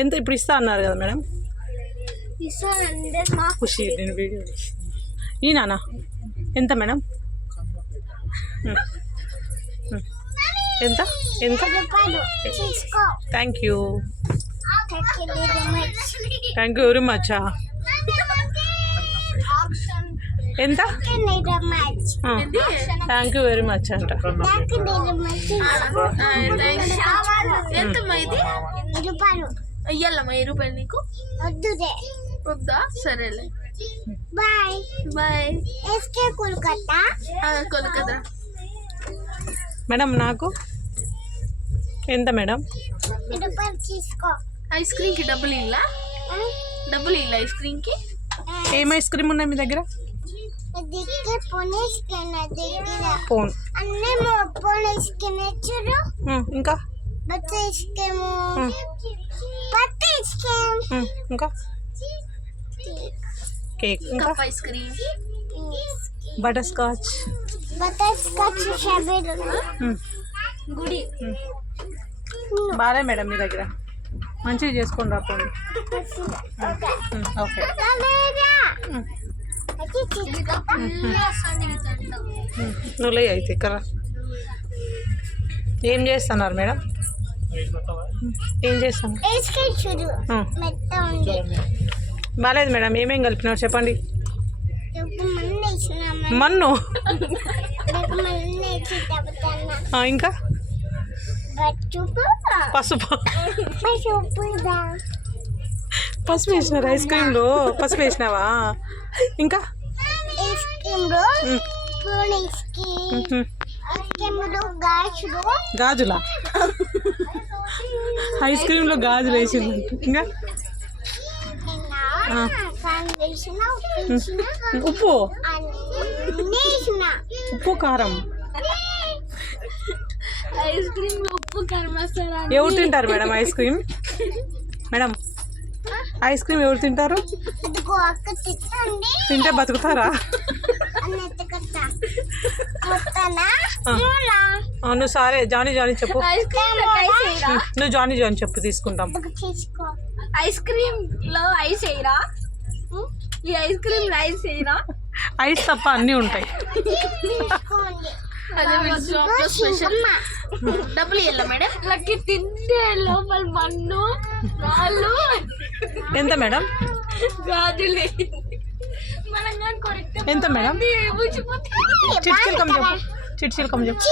ఎంత ఇప్పుడు ఇస్తా అన్నారు కదా మేడం? ఖుషి నేను వీడియో ఈ నానా ఎంత మేడం? ఎంత ఎంత? Thank you very much. ఎంత? థ్యాంక్ యూ వెరీ మచ్ అంట. ఎంతమ్మా ఇది? ఇయ్యాలమ్మా 10 రూపాయలు నీకు వద్దా? సరేలే bye bye. Kolkata Kolkata. Madam నాకు ఎంత మేడం? ఐస్ క్రీమ్కి డబ్బులు ఇల్లా? డబ్బులు ఇల్లా ఐస్ క్రీమ్కి? ఏం ఐస్ క్రీమ్ ఉన్నాయి మీ దగ్గర? ఫోన్ ఇంకా ఇంకా కేక్ ఇంకా ఐస్ క్రీమ్ బటర్ స్కాచ్ గుడి బాగా మేడం మీ దగ్గర మంచిగా చేసుకోండి రాకండి. ఓకే నువ్వులే అయితే ఇక్కడ ఏం చేస్తున్నారు మేడం? ఏం చేస్తాను బాగాలేదు మేడం. ఏమేం కలిపినారు చెప్పండి? మన్ను ఇంకా పసుపు పసుపు వేసినారు ఐస్ క్రీమ్లో? పసుపు వేసినావా? ఇంకా గాజులా? ఐస్ క్రీమ్లో గాజులు వేసింది. ఇంకా ఉప్పు ఉప్పు కారం. ఐస్ క్రీమ్ ఉప్పు కారం మసాలా. ఎవరు తింటారు madam ice cream? Madam ice cream ఎవరు తింటారు? తింటే బతుకుతారా? నువ్వు సరే జానీ జానీ చెప్పు. నువ్వు జానీ జానీ చెప్పు తీసుకుంటాం. ఐస్ క్రీమ్ లో ఐస్ వేయరా? ఈ ఐస్ క్రీమ్ లో ఐస్ వేయరా? ఐస్ తప్ప అన్నీ ఉంటాయి. డబ్బులు ఇవ్వాలా మేడం? లక్కి తింటే లోపల మన్ను రాళ్ళు. ఎంత మేడం? గాజులు ఎంత మేడం? చిట్చిల్కం చెప్పు. చిట్చిల్కం చెప్పు.